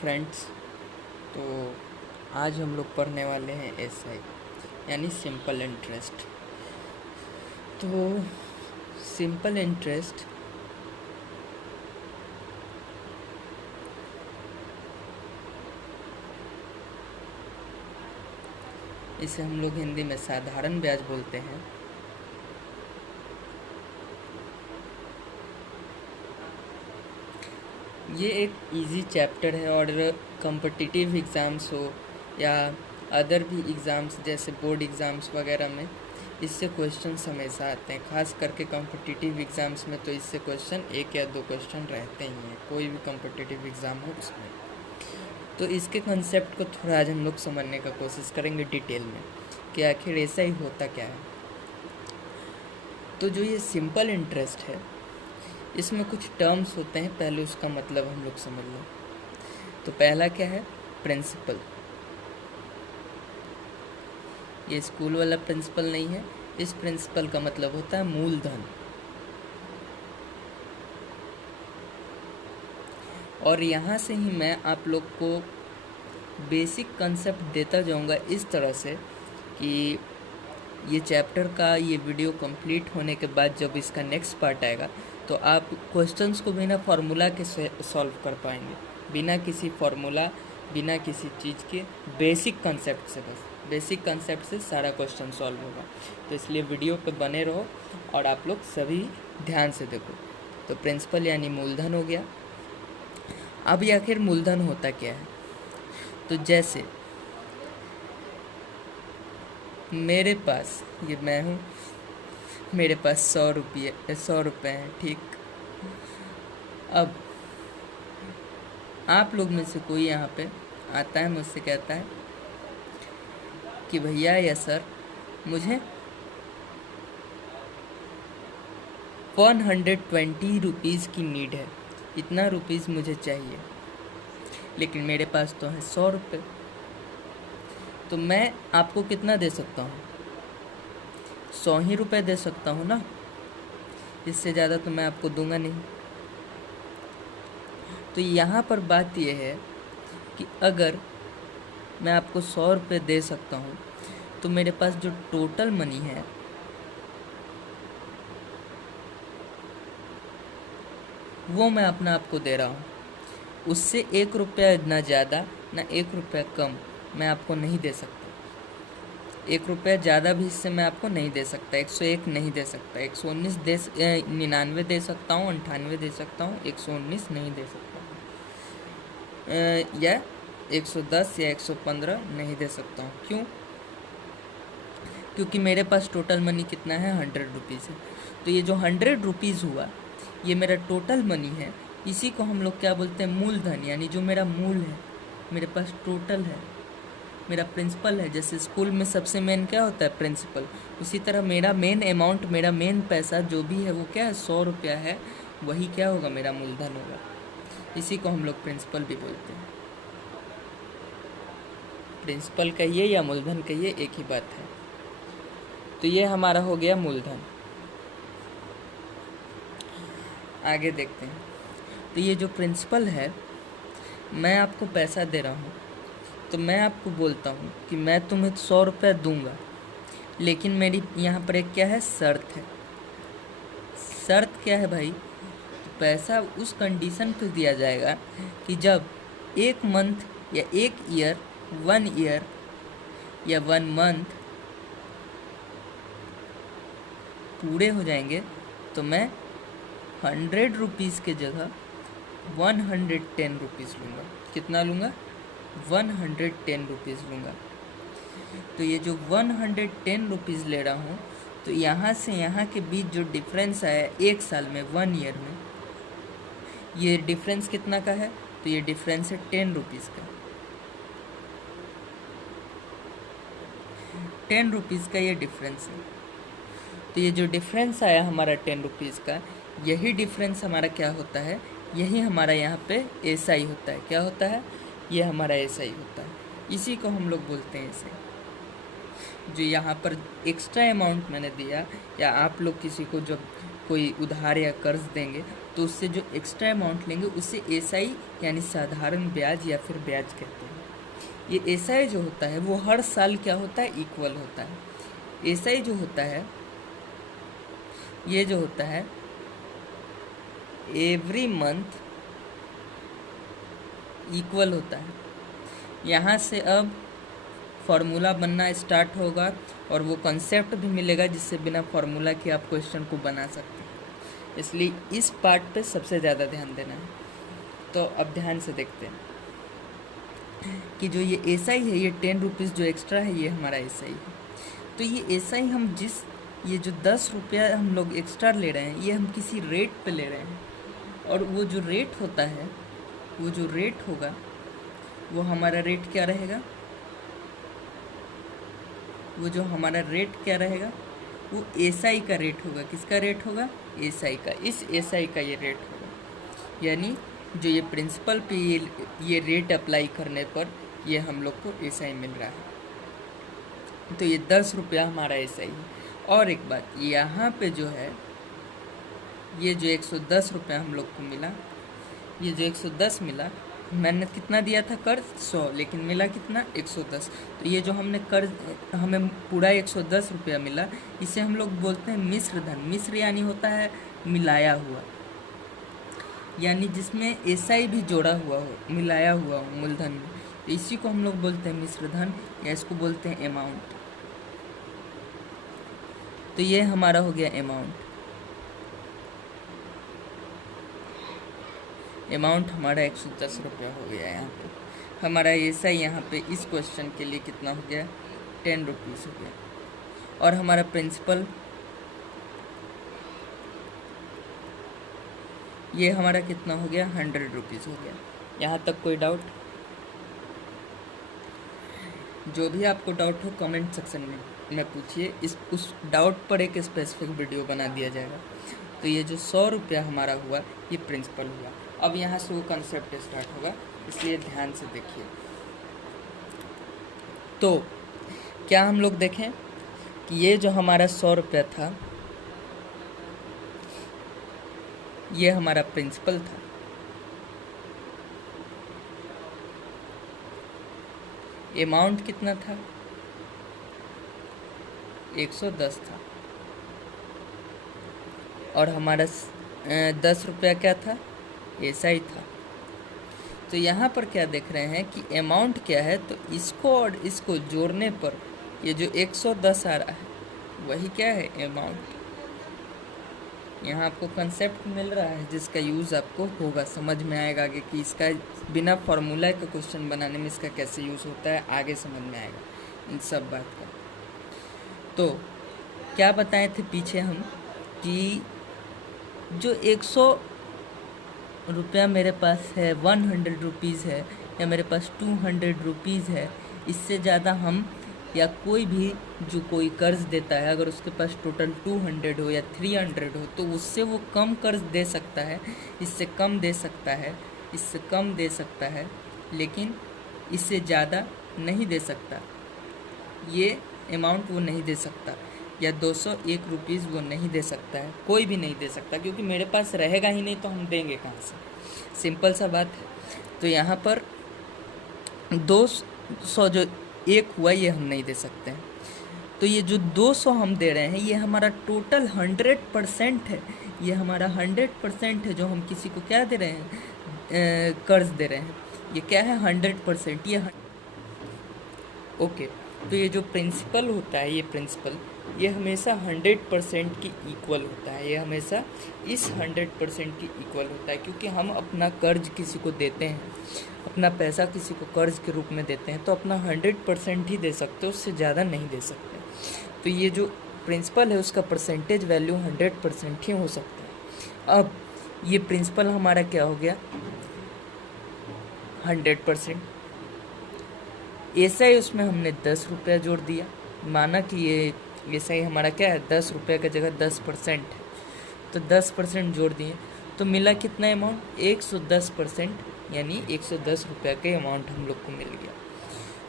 Friends, तो आज हम लोग पढ़ने वाले हैं एसआई यानी सिंपल इंटरेस्ट। तो सिंपल इंटरेस्ट इसे हम लोग हिंदी में साधारण ब्याज बोलते हैं। ये एक इजी चैप्टर है और कॉम्पिटिटिव एग्ज़ाम्स हो या अदर भी एग्ज़ाम्स जैसे बोर्ड एग्ज़ाम्स वगैरह में इससे क्वेश्चन हमेशा आते हैं। खास करके कॉम्पिटिटिव एग्ज़ाम्स में तो इससे क्वेश्चन एक या दो क्वेश्चन रहते ही हैं, कोई भी कॉम्पिटिटिव एग्ज़ाम हो उसमें। तो इसके कंसेप्ट को थोड़ा आज हम लोग समझने का कोशिश करेंगे डिटेल में कि आखिर ऐसा ही होता क्या है। तो जो ये सिंपल इंटरेस्ट है इसमें कुछ टर्म्स होते हैं, पहले उसका मतलब हम लोग समझ लें। तो पहला क्या है? प्रिंसिपल। ये स्कूल वाला प्रिंसिपल नहीं है, इस प्रिंसिपल का मतलब होता है मूलधन। और यहाँ से ही मैं आप लोग को बेसिक कंसेप्ट देता जाऊँगा इस तरह से कि ये चैप्टर का ये वीडियो कंप्लीट होने के बाद जब इसका नेक्स्ट पार्ट आएगा तो आप क्वेश्चंस को बिना फार्मूला के सॉल्व कर पाएंगे, बिना किसी फार्मूला, बिना किसी चीज़ के बेसिक कंसेप्ट से, बस बेसिक कंसेप्ट से सारा क्वेश्चन सॉल्व होगा। तो इसलिए वीडियो पे बने रहो और आप लोग सभी ध्यान से देखो। तो प्रिंसिपल यानी मूलधन हो गया। अब ये आखिर मूलधन होता क्या है? तो जैसे मेरे पास, ये मैं हूँ, मेरे पास 100 रुपये हैं, ठीक। अब आप लोग में से कोई यहाँ पे आता है, मुझसे कहता है कि भैया या सर मुझे 120 रुपीज़ की नीड है, इतना रुपीज़ मुझे चाहिए, लेकिन मेरे पास तो है 100 रुपये। तो मैं आपको कितना दे सकता हूँ? 100 ही रुपये दे सकता हूँ ना, इससे ज़्यादा तो मैं आपको दूंगा नहीं। तो यहाँ पर बात यह है कि अगर मैं आपको 100 रुपये दे सकता हूँ तो मेरे पास जो टोटल मनी है वो मैं अपना आपको दे रहा हूँ, उससे 1 रुपया ना ज़्यादा ना 1 रुपया कम मैं आपको नहीं दे सकता। 1 रुपया ज़्यादा भी इससे मैं आपको नहीं दे सकता, 101 नहीं दे सकता, 119 99 दे सकता हूँ, 98 दे सकता हूँ, 119 नहीं दे सकता या 110 या 115 नहीं दे सकता हूँ। क्यों? क्योंकि मेरे पास टोटल मनी कितना है? 100 रुपीज़ है। तो ये जो 100 रुपीज़ हुआ ये मेरा टोटल मनी है, इसी को हम लोग क्या बोलते हैं? मूलधन, यानी जो मेरा मूल है, मेरे पास टोटल है, मेरा प्रिंसिपल है। जैसे स्कूल में सबसे मेन क्या होता है? प्रिंसिपल। उसी तरह मेरा मेन अमाउंट, मेरा मेन पैसा जो भी है वो क्या है? 100 रुपया है, वही क्या होगा? मेरा मूलधन होगा। इसी को हम लोग प्रिंसिपल भी बोलते हैं। प्रिंसिपल कहिए या मूलधन कहिए, एक ही बात है। तो ये हमारा हो गया मूलधन। आगे देखते हैं। तो ये जो प्रिंसिपल है, मैं आपको पैसा दे रहा हूँ, तो मैं आपको बोलता हूँ कि मैं तुम्हें 100 रुपया दूँगा, लेकिन मेरी यहाँ पर एक क्या है? शर्त है। शर्त क्या है भाई? तो पैसा उस कंडीशन पर दिया जाएगा कि जब 1 मंथ या 1 ईयर, 1 ईयर या 1 मंथ पूरे हो जाएंगे तो मैं 100 रुपीज़ के जगह 110 रुपीज़ लूँगा। कितना लूँगा? 110 रुपीज़ लूँगा। तो ये जो 110 रुपीज़ ले रहा हूँ, तो यहाँ से यहाँ के बीच जो डिफरेंस आया 1 साल में, 1 ईयर में, ये डिफरेंस कितना का है? तो ये डिफरेंस है 10 रुपीज़ का। 10 रुपीज़ का ये डिफरेंस है। तो ये जो डिफरेंस आया हमारा 10 रुपीज़ का, यही डिफरेंस हमारा क्या होता है? यही हमारा यहाँ पे एसआई होता है। क्या होता है? ये हमारा एसआई होता है। इसी को हम लोग बोलते हैं एसआई। जो यहाँ पर एक्स्ट्रा अमाउंट मैंने दिया, या आप लोग किसी को जब कोई उधार या कर्ज देंगे तो उससे जो एक्स्ट्रा अमाउंट लेंगे उसे एसआई यानी साधारण ब्याज या फिर ब्याज कहते हैं। ये एसआई जो होता है वो हर साल क्या होता है, इक्वल होता है। एसआई जो होता है ये जो होता है एवरी मंथ इक्वल होता है। यहाँ से अब फार्मूला बनना स्टार्ट होगा और वो कॉन्सेप्ट भी मिलेगा जिससे बिना फार्मूला के आप क्वेश्चन को बना सकते हैं। इसलिए इस पार्ट पे सबसे ज़्यादा ध्यान देना है। तो अब ध्यान से देखते हैं कि जो ये एसआई है, ये 10 रुपीज़ जो एक्स्ट्रा है ये हमारा एसआई है। तो ये एसआई हम ये जो 10 रुपया हम लोग एक्स्ट्रा ले रहे हैं ये हम किसी रेट पे ले रहे हैं, और वो जो रेट होता है, वो जो रेट होगा वो हमारा रेट क्या रहेगा, वो जो हमारा रेट क्या रहेगा, वो एसआई का रेट होगा। किसका रेट होगा, एसआई का। इस एसआई का ये रेट होगा, यानी जो ये प्रिंसिपल पे ये रेट अप्लाई करने पर ये हम लोग को एसआई मिल रहा है। तो ये 10 रुपया हमारा एसआई है। और एक बात, यहाँ पे जो है ये जो 110 रुपया हम लोग को मिला, ये जो 110 मिला, मैंने कितना दिया था कर्ज 100, लेकिन मिला कितना 110। तो ये जो हमने कर्ज हमें पूरा 110 रुपया मिला, इसे हम लोग बोलते हैं मिश्र धन। मिश्र यानी होता है मिलाया हुआ, यानी जिसमें एसआई भी जोड़ा हुआ हो, मिलाया हुआ हो मूलधन में, तो इसी को हम लोग बोलते हैं मिश्र धन या इसको बोलते हैं अमाउंट। तो ये हमारा हो गया अमाउंट। अमाउंट हमारा 110 रुपया हो गया। यहाँ पे हमारा एसआई यहाँ पे इस क्वेश्चन के लिए कितना हो गया, 10 रुपीज़ हो गया। और हमारा प्रिंसिपल ये हमारा कितना हो गया, 100 रुपीज़ हो गया। यहाँ तक कोई डाउट? जो भी आपको डाउट हो कमेंट सेक्शन में पूछिए, उस डाउट पर एक स्पेसिफिक वीडियो बना दिया जाएगा। तो ये जो 100 रुपया हमारा हुआ ये प्रिंसिपल हुआ। अब यहाँ से वो कंसेप्ट स्टार्ट होगा, इसलिए ध्यान से देखिए। तो क्या हम लोग देखें कि ये जो हमारा 100 रुपया था ये हमारा प्रिंसिपल था। अमाउंट कितना था, 110 था। और हमारा 10 रुपया क्या था, एसआई था। तो यहाँ पर क्या देख रहे हैं कि अमाउंट क्या है, तो इसको और इसको जोड़ने पर ये जो 110 आ रहा है वही क्या है, अमाउंट। यहाँ आपको कंसेप्ट मिल रहा है जिसका यूज़ आपको होगा, समझ में आएगा आगे कि इसका बिना फार्मूला का क्वेश्चन बनाने में इसका कैसे यूज़ होता है, आगे समझ में आएगा इन सब बात का। तो क्या बताए थे पीछे हम कि जो 100 रुपया मेरे पास है, 100 रुपीज़ है, या मेरे पास 200 रुपीज़ है, इससे ज़्यादा हम या कोई भी जो कोई कर्ज देता है, अगर उसके पास टोटल 200 हो या 300 हो तो उससे वो कम कर्ज दे सकता है, इससे कम दे सकता है, इससे कम दे सकता है, लेकिन इससे ज़्यादा नहीं दे सकता। ये अमाउंट वो नहीं दे सकता, या 201 रुपीज़ वो नहीं दे सकता है, कोई भी नहीं दे सकता, क्योंकि मेरे पास रहेगा ही नहीं तो हम देंगे कहाँ से। सिंपल सा बात है। तो यहाँ पर 200 जो एक हुआ ये हम नहीं दे सकते हैं। तो ये जो 200 हम दे रहे हैं ये हमारा टोटल 100% है, ये हमारा 100% है जो हम किसी को क्या दे रहे हैं, कर्ज दे रहे हैं। ये क्या है, 100%। ये ओके। तो ये जो प्रिंसिपल होता है, ये प्रिंसिपल ये हमेशा 100% की इक्वल होता है, ये हमेशा इस 100% की इक्वल होता है, क्योंकि हम अपना कर्ज किसी को देते हैं, अपना पैसा किसी को कर्ज के रूप में देते हैं तो अपना 100% ही दे सकते हैं, उससे ज़्यादा नहीं दे सकते। तो ये जो प्रिंसिपल है उसका परसेंटेज वैल्यू 100% ही हो सकता है। अब ये प्रिंसिपल हमारा क्या हो गया, 100%। एसआई उसमें हमने 10 रुपया जोड़ दिया, माना कि ये एसआई हमारा क्या है, 10 रुपये का जगह 10% है, तो 10% जोड़ दिए तो मिला कितना अमाउंट, 110%, यानी 110 रुपये के अमाउंट हम लोग को मिल गया।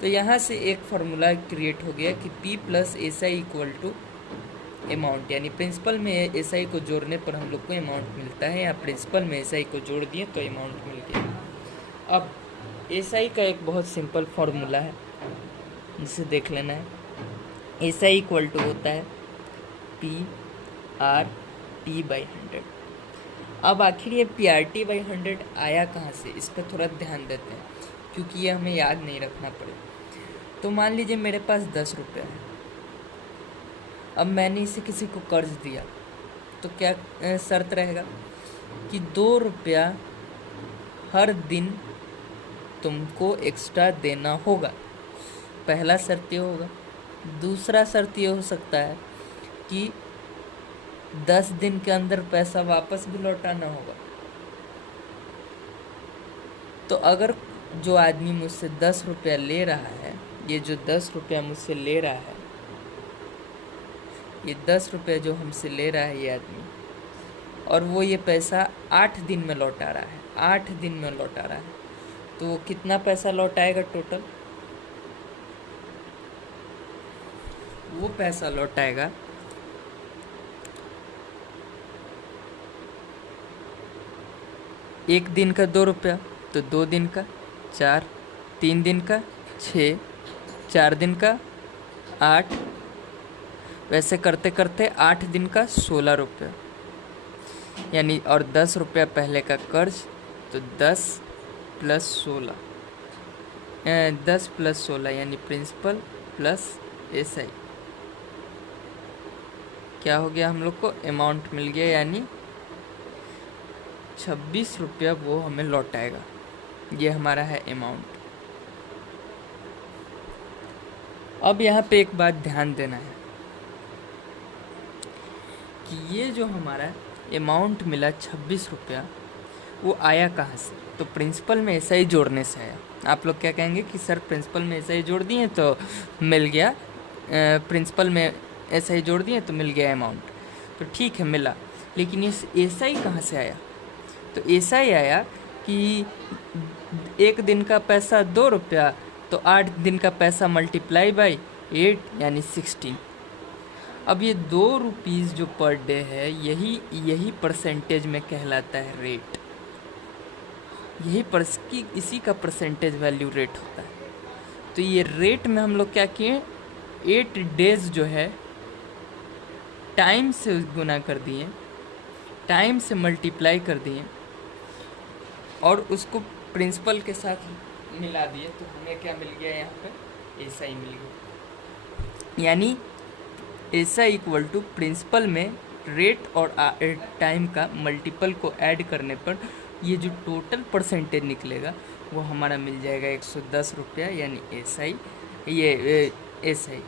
तो यहाँ से एक फार्मूला क्रिएट हो गया कि P + SI = अमाउंट, यानी प्रिंसिपल में एसआई को जोड़ने पर हम लोग को अमाउंट मिलता है, या प्रिंसिपल में एसआई को जोड़ दिए तो अमाउंट मिल गया। अब एसआई का एक बहुत सिंपल फार्मूला है जिसे देख लेना है। एसआई इक्वल टू होता है PRT/100। अब आखिर ये PRT/100 आया कहाँ से, इस पर थोड़ा ध्यान देते हैं क्योंकि ये हमें याद नहीं रखना पड़े। तो मान लीजिए मेरे पास 10 रुपये है, अब मैंने इसे किसी को कर्ज दिया तो क्या शर्त रहेगा कि 2 रुपया हर दिन तुमको एक्स्ट्रा देना होगा। पहला शर्त ये होगा। दूसरा शर्त ये हो सकता है कि 10 दिन के अंदर पैसा वापस भी लौटाना होगा। तो अगर जो आदमी मुझसे 10 रुपया ले रहा है, ये जो 10 रुपया मुझसे ले रहा है, ये 10 रुपये जो हमसे ले रहा है ये आदमी, और वो ये पैसा 8 दिन में लौटा रहा है, 8 दिन में लौटा रहा है, तो वो कितना पैसा लौटाएगा टोटल? वो पैसा लौटाएगा 1 दिन का 2 रुपया, तो 2 दिन का 4, 3 दिन का 6, 4 दिन का 8, वैसे करते करते 8 दिन का 16 रुपया, यानी और 10 रुपया पहले का कर्ज, तो 10 + 16, 10 + 16 यानी प्रिंसिपल प्लस एसआई। क्या हो गया, हम लोग को अमाउंट मिल गया, यानी 26 रुपया वो हमें लौटाएगा। ये हमारा है अमाउंट। अब यहाँ पे एक बात ध्यान देना है कि ये जो हमारा अमाउंट मिला 26 रुपया, वो आया कहाँ से? तो प्रिंसिपल में एसआई जोड़ने से आया। आप लोग क्या कहेंगे कि सर प्रिंसिपल में एसआई जोड़ दिए तो मिल गया, प्रिंसिपल में एसआई जोड़ दिए तो मिल गया अमाउंट। तो ठीक है, मिला, लेकिन इस एसआई कहाँ से आया? तो एसआई आया कि 1 दिन का पैसा 2 रुपया, तो 8 दिन का पैसा मल्टीप्लाई बाई 8 यानी 16। अब ये 2 रुपीज़ जो पर डे है, यही परसेंटेज में कहलाता है रेट। इसी का परसेंटेज वैल्यू रेट होता है। तो ये रेट में हम लोग क्या किए, 8 डेज जो है टाइम से गुना कर दिए, टाइम से मल्टीप्लाई कर दिए, और उसको प्रिंसिपल के साथ मिला दिए, तो हमें क्या मिल गया, यहाँ पे एसआई मिल गया। यानी एसआई इक्वल टू प्रिंसिपल में रेट और टाइम का मल्टीपल को ऐड करने पर ये जो टोटल परसेंटेज निकलेगा वो हमारा मिल जाएगा 110 रुपया, यानी एसआई, ये एसआई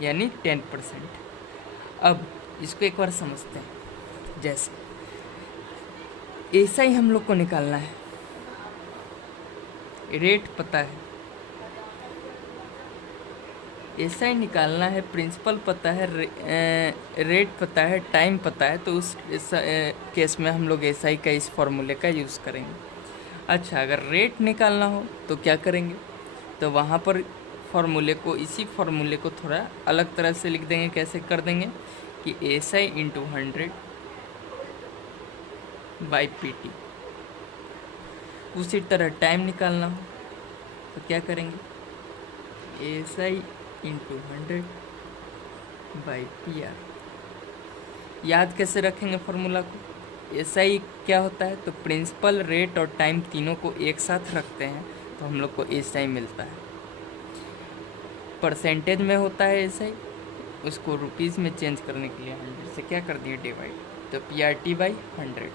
यानी 10%। अब इसको एक बार समझते हैं। जैसे एसआई हम लोग को निकालना है, रेट पता है, एसआई निकालना है, प्रिंसिपल पता है, रेट पता है, टाइम पता है, तो उस केस में हम लोग एसआई का इस फॉर्मूले का यूज़ करेंगे। अच्छा, अगर रेट निकालना हो तो क्या करेंगे, तो वहाँ पर इसी फॉर्मूले को थोड़ा अलग तरह से लिख देंगे। कैसे कर देंगे कि एसआई इंटू 100 बाई पीटी। उसी तरह टाइम निकालना हो तो क्या करेंगे, SI into 100 by P R. याद कैसे रखेंगे फॉर्मूला को, एसआई क्या होता है, तो प्रिंसिपल, रेट और टाइम तीनों को एक साथ रखते हैं तो हम लोग को एसआई मिलता है। परसेंटेज में होता है एसआई, उसको रुपीज़ में चेंज करने के लिए 100 से क्या कर दिए डिवाइड, तो PRT/100।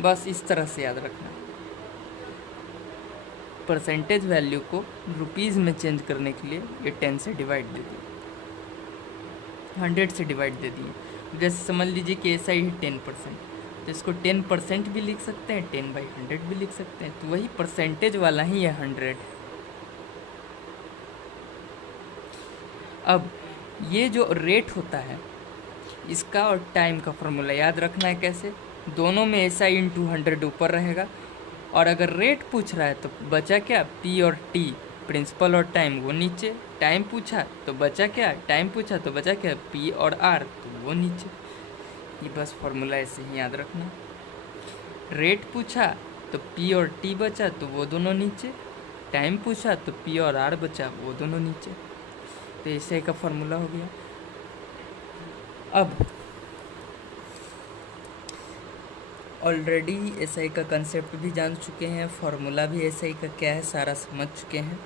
बस इस तरह से याद रखना, परसेंटेज वैल्यू को रुपीज़ में चेंज करने के लिए ये 10 से डिवाइड दे दिए, 100 से डिवाइड दे दिए। जैसे समझ लीजिए कि एसआई है 10%, तो इसको 10% भी लिख सकते हैं, 10/100 भी लिख सकते हैं, तो वही परसेंटेज वाला ही है 100। अब ये जो रेट होता है इसका और टाइम का फॉर्मूला याद रखना है। कैसे, दोनों में एसआई इंटू 100 ऊपर रहेगा, और अगर रेट पूछ रहा है तो बचा क्या, पी और टी, प्रिंसिपल और टाइम वो नीचे, टाइम पूछा तो बचा क्या, टाइम पूछा तो बचा क्या, पी और आर तो वो नीचे। ये बस फॉर्मूला ऐसे ही याद रखना। रेट पूछा तो पी और टी बचा तो वो दोनों नीचे, टाइम पूछा तो पी और आर बचा वो दोनों नीचे। तो ऐसे का फॉर्मूला हो गया। अब ऑलरेडी एसआई का कंसेप्ट भी जान चुके हैं, फार्मूला भी एसआई का क्या है सारा समझ चुके हैं।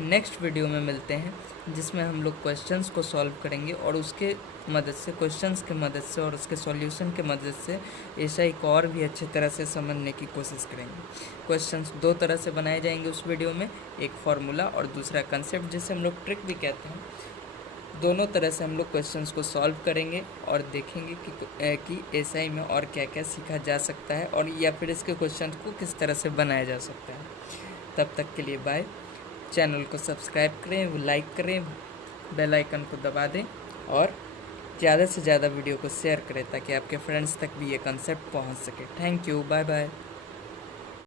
नेक्स्ट वीडियो में मिलते हैं जिसमें हम लोग क्वेश्चंस को सॉल्व करेंगे और उसके मदद से, क्वेश्चंस के मदद से और उसके सॉल्यूशन के मदद से एसआई को और भी अच्छी तरह से समझने की कोशिश करेंगे। क्वेश्चंस दो तरह से बनाए जाएंगे उस वीडियो में, एक फार्मूला और दूसरा कंसेप्ट जिसे हम लोग ट्रिक भी कहते हैं। दोनों तरह से हम लोग क्वेश्चंस को सॉल्व करेंगे और देखेंगे कि एसआई में और क्या क्या सीखा जा सकता है और या फिर इसके क्वेश्चंस को किस तरह से बनाया जा सकता है। तब तक के लिए बाय। चैनल को सब्सक्राइब करें, लाइक करें, बेल आइकन को दबा दें और ज़्यादा से ज़्यादा वीडियो को शेयर करें ताकि आपके फ्रेंड्स तक भी ये कंसेप्ट पहुंच सके। Thank you, bye bye.